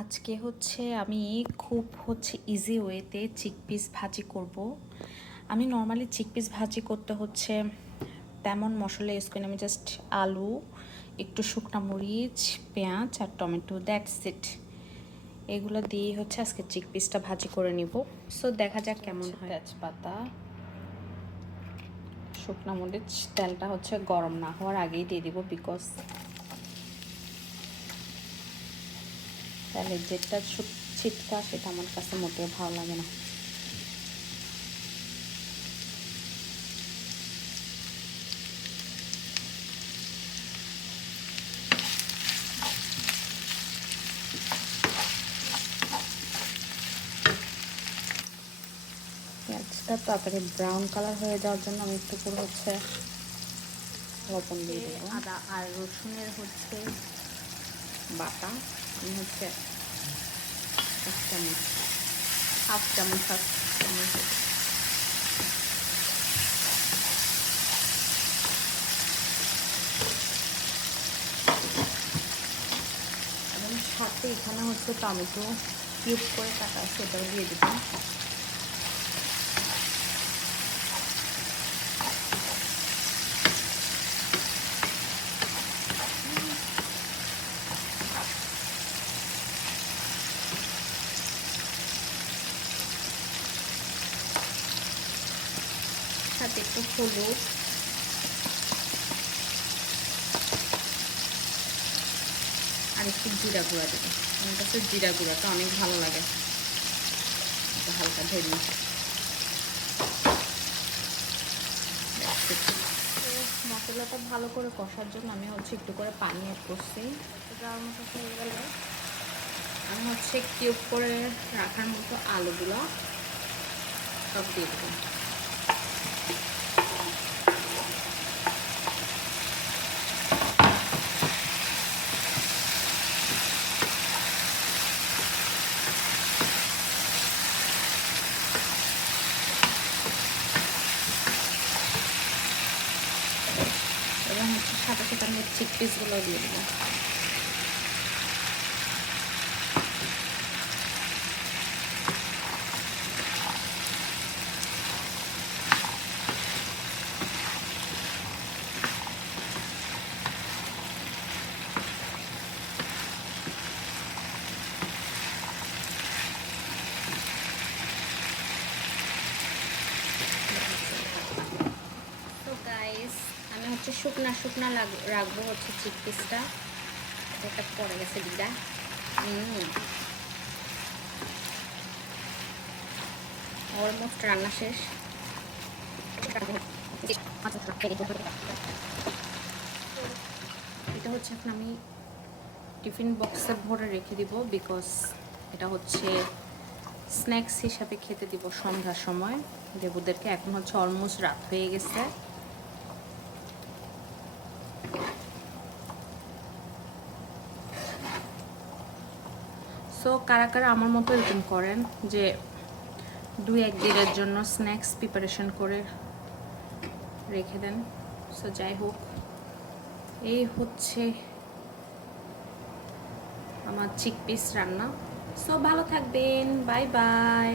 আজকে হচ্ছে আমি খুব ইজি ওয়েতে চিকপিস ভাজি করব। আমি নর্মালি চিকপিস ভাজি করতে তেমন মশলা ইউজ করি না। আমি জাস্ট আলু, একটু শুকনা মরিচ, পেঁয়াজ আর টমেটো, দ্যাটস ইট। এগুলো দিয়ে আজকে চিকপিসটা ভাজি করে নিব। সো দেখা যাক কেমন হয়। তেজপাতা, শুকনা মরিচ, তেলটা গরম না হওয়ার আগেই দিয়ে দিব, বিকজ তেলের যেটা ছিটকা সেটা আমার কাছে মোটেও ভালো লাগে না। পেঁয়াজটা তাড়াতাড়ি ব্রাউন কালার হয়ে যাওয়ার জন্য আমি একটু করে লবণ দিয়ে দেবো। আদা আর রসুনের বাটা আমি এক চামচ, হাফ চামচ এবং সাথে এখানে টমেটো কিউব করে কাটা সেটাও দিয়ে দেবো। সাথে একটু হলুদ, আর একটু জিরা গুঁড়া দেবো। আমার কাছে জিরা গুঁড়াটা অনেক ভালো লাগে। হালকা ধরি মশলাটা ভালো করে কষার জন্য আমি একটু করে পানি অ্যাড করছি। দেওয়ার মতো হয়ে গেলে আমি কিউব করে রাখার মতো আলুগুলো সব দিয়ে দেবো। এবং সাথে সাথে আমি চিকপিসগুলো দিয়ে দেবো। আমি শুকনা শুকনা রাখবো চিকপিসটা। এটা পড়ে গেছে দিদা। অলমোস্ট রান্না শেষ। এটা এখন আমি টিফিন বক্সে ভরে রেখে দিব, বিকজ এটা স্ন্যাক্স হিসাবে খেতে দিব সন্ধ্যার সময় দেবুদেরকে। এখন অলমোস্ট রাত হয়ে গেছে। সো কারা কারা আমার মতো এরকম করেন যে 2-1 দিনের জন্য স্ন্যাক্স প্রিপারেশন করে রেখে দেন। সো যাই হোক, এই আমার চিকপিস রান্না। সো ভালো থাকবেন, বাই বাই।